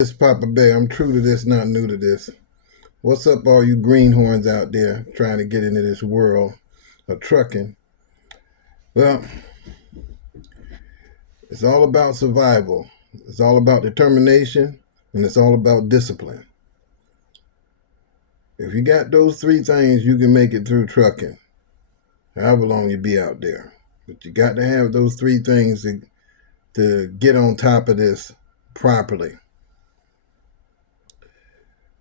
This Papa Bear. I'm true to this, not new to this. What's up, all you greenhorns out there trying to get into this world of trucking? Well, it's all about survival. It's all about determination, and it's all about discipline. If you got those three things, you can make it through trucking, however long you be out there. But you got to have those three things to get on top of this properly.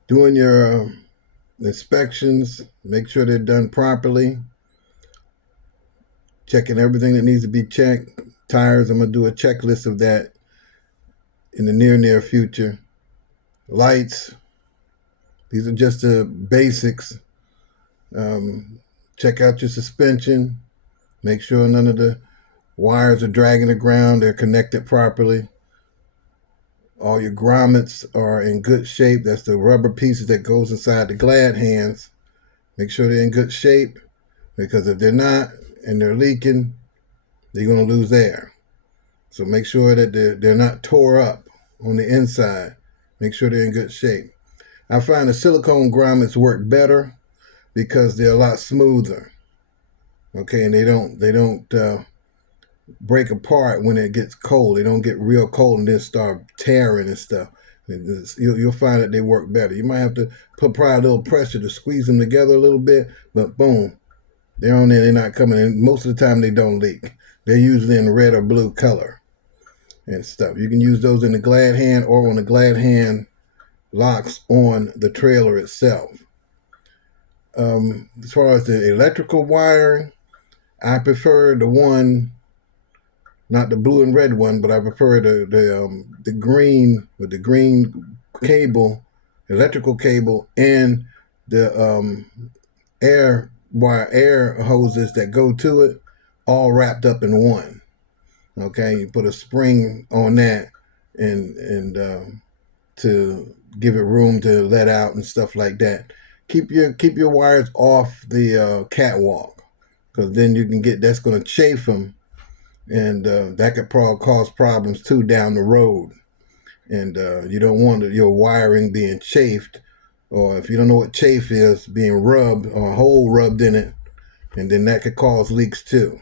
Doing your inspections, make sure they're done properly. Checking everything that needs to be checked. Tires, I'm going to do a checklist of that in the near future. Lights, these are just the basics. Check out your suspension. Make sure none of the wires are dragging the ground. They're connected properly. All your grommets are in good shape. That's the rubber pieces that goes inside the glad hands. Make sure they're in good shape, because if they're not and they're leaking, they're going to lose air. So make sure that they're not tore up on the inside. Make sure they're in good shape. I find the silicone grommets work better because they're a lot smoother. Okay, and they don't break apart when it gets cold. They don't get real cold and then start tearing and stuff. You'll find that they work better. You might have to apply a little pressure to squeeze them together a little bit, but boom, they're on there. They're not coming in. Most of the time, they don't leak. They're usually in red or blue color and stuff. You can use those in the glad hand or on the glad hand locks on the trailer itself. As far as the electrical wiring, I prefer the one, not the blue and red one, but I prefer the green with the green cable, electrical cable, and the air hoses that go to it, all wrapped up in one. Okay, you put a spring on that and to give it room to let out and stuff like that. Keep your wires off the catwalk, because then you can get, that's going to chafe them, and that could probably cause problems too down the road. And you don't want your wiring being chafed, or if you don't know what chafe is, being rubbed or a hole rubbed in it, and then that could cause leaks too.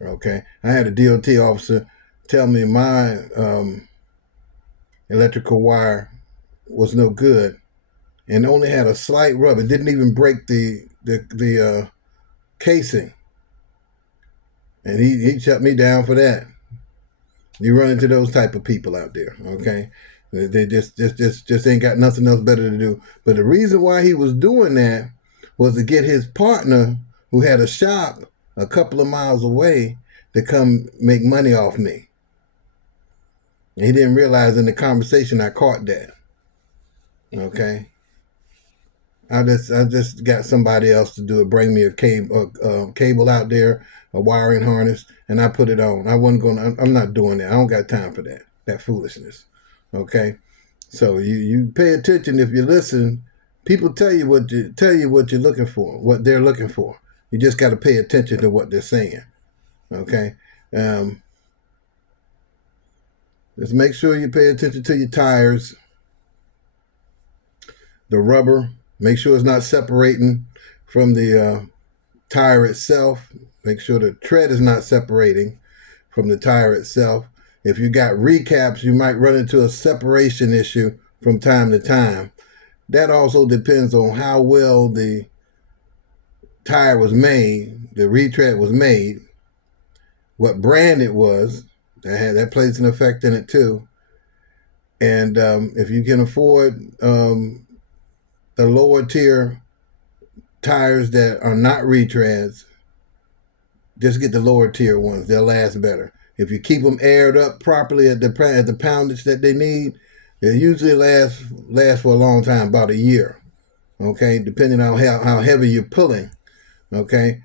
Okay, I had a DOT officer tell me my electrical wire was no good and only had a slight rub. It didn't even break the casing, and he shut me down for that. You run into those type of people out there, okay? They just ain't got nothing else better to do. But the reason why he was doing that was to get his partner, who had a shop a couple of miles away, to come make money off me. And he didn't realize in the conversation I caught that. Okay, I just got somebody else to do it. Bring me a cable out there, a wiring harness, and I put it on. I wasn't going. I'm not doing that. I don't got time for that. That foolishness. Okay, so you pay attention if you listen. People tell you what you're looking for, what they're looking for. You just got to pay attention to what they're saying. Okay. Just make sure you pay attention to your tires, the rubber. Make sure it's not separating from the tire itself. Make sure the tread is not separating from the tire itself. If you got recaps, you might run into a separation issue from time to time. That also depends on how well the tire was made, the retread was made, what brand it was. That plays an effect in it too. And if you can afford the lower tier tires that are not retreads, just get the lower tier ones. They'll last better. If you keep them aired up properly at the poundage that they need, they usually last for a long time, about a year. Okay, depending on how heavy you're pulling. Okay,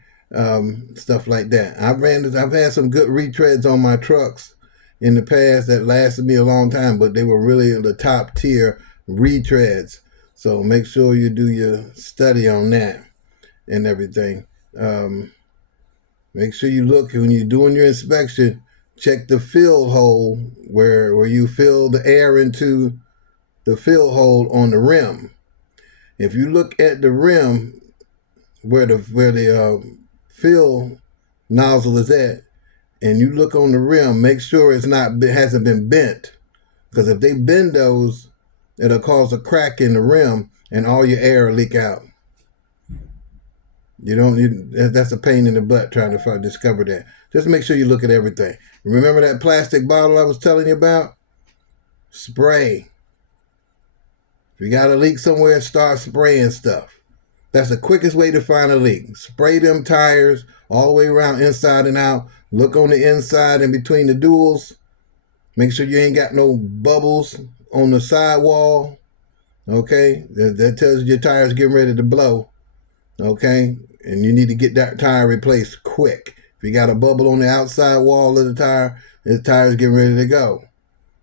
stuff like that. I've had some good retreads on my trucks in the past that lasted me a long time, but they were really the top tier retreads. So make sure you do your study on that and everything. Make sure you look when you're doing your inspection. Check the fill hole where you fill the air into the fill hole on the rim. If you look at the rim where the fill nozzle is at, and you look on the rim, make sure it hasn't been bent, because if they bend those, it'll cause a crack in the rim and all your air will leak out. That's a pain in the butt trying to discover that. Just make sure you look at everything. Remember that plastic bottle I was telling you about? Spray. If you got a leak somewhere, start spraying stuff. That's the quickest way to find a leak. Spray them tires all the way around, inside and out. Look on the inside and between the duals. Make sure you ain't got no bubbles on the sidewall. Okay? That tells you your tire's getting ready to blow. Okay? And you need to get that tire replaced quick. If you got a bubble on the outside wall of the tire's getting ready to go.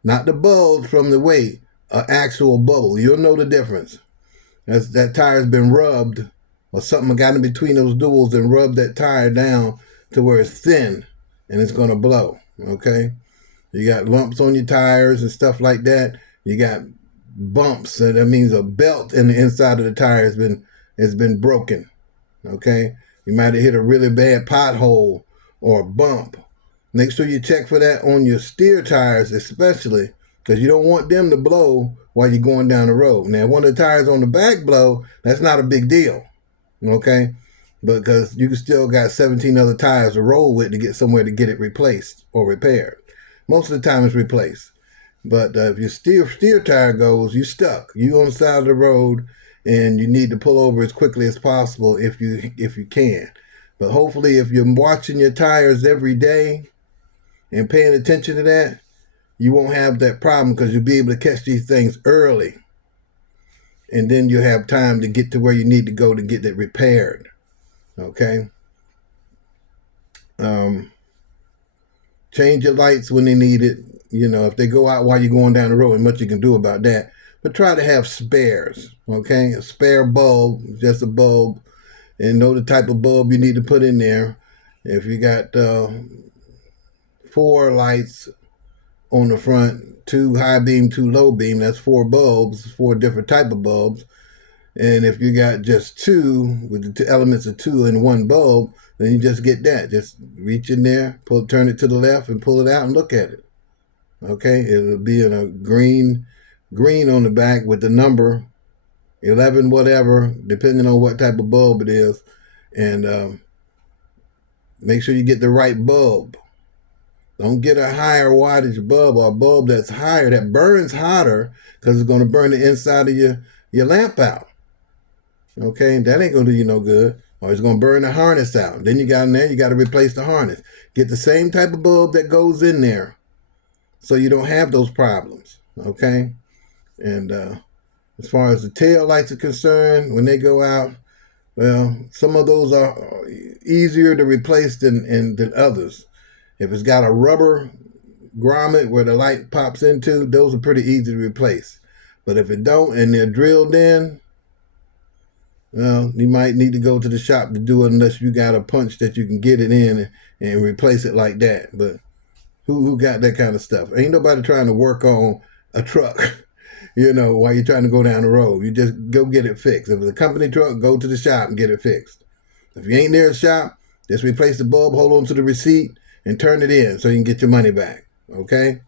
Not the bulge from the weight, an actual bubble. You'll know the difference. That tire's been rubbed, or something got in between those duals and rubbed that tire down to where it's thin and it's going to blow. Okay? You got lumps on your tires and stuff like that. You got bumps, and that means a belt in the inside of the tire has been broken. Okay? You might have hit a really bad pothole or a bump. Make sure you check for that on your steer tires, especially, because you don't want them to blow while you're going down the road. Now, one of the tires on the back blow, that's not a big deal, okay? Because you still got 17 other tires to roll with to get somewhere to get it replaced or repaired. Most of the time it's replaced. But if your steer tire goes, you're stuck. You're on the side of the road, and you need to pull over as quickly as possible if you can. But hopefully, if you're watching your tires every day and paying attention to that, you won't have that problem, because you'll be able to catch these things early. And then you'll have time to get to where you need to go to get it repaired. Okay? Change your lights when they need it. If they go out while you're going down the road, and much you can do about that. But try to have spares. Okay? A spare bulb, just a bulb. And know the type of bulb you need to put in there. If you got 4 lights on the front, 2 high beam, 2 low beam, that's 4 bulbs, 4 different type of bulbs. And if you got just 2 with the 2 elements of 2 in 1 bulb, then you just get that. Just reach in there, turn it to the left and pull it out and look at it. Okay, it'll be in a green on the back with the number 11 whatever, depending on what type of bulb it is. And make sure you get the right bulb. Don't get a higher wattage bulb, or a bulb that's higher, that burns hotter, because it's going to burn the inside of your lamp out. Okay, that ain't going to do you no good. Or it's going to burn the harness out. Then you got in there, you got to replace the harness. Get the same type of bulb that goes in there, so you don't have those problems. Okay, and as far as the tail lights are concerned, when they go out, well, some of those are easier to replace than others. If it's got a rubber grommet where the light pops into, those are pretty easy to replace. But if it don't and they're drilled in, well, you might need to go to the shop to do it, unless you got a punch that you can get it in and replace it like that. But who got that kind of stuff? Ain't nobody trying to work on a truck, while you're trying to go down the road. You just go get it fixed. If it's a company truck, go to the shop and get it fixed. If you ain't near a shop, just replace the bulb, hold on to the receipt, and turn it in so you can get your money back. Okay?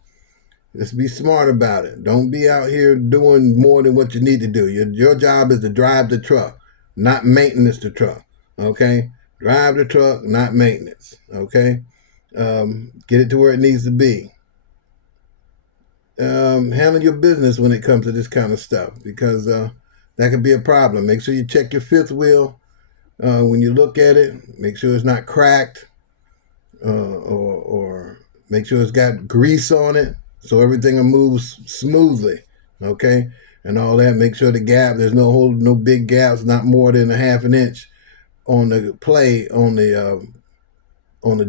Just be smart about it. Don't be out here doing more than what you need to do. Your job is to drive the truck, not maintenance the truck. Okay? Drive the truck, not maintenance. Okay? Get it to where it needs to be. Handle your business when it comes to this kind of stuff, because that could be a problem. Make sure you check your fifth wheel when you look at it. Make sure it's not cracked, or make sure it's got grease on it, so everything will move smoothly. Okay, and all that. Make sure the gap, there's no big gaps, not more than a half an inch on the play on the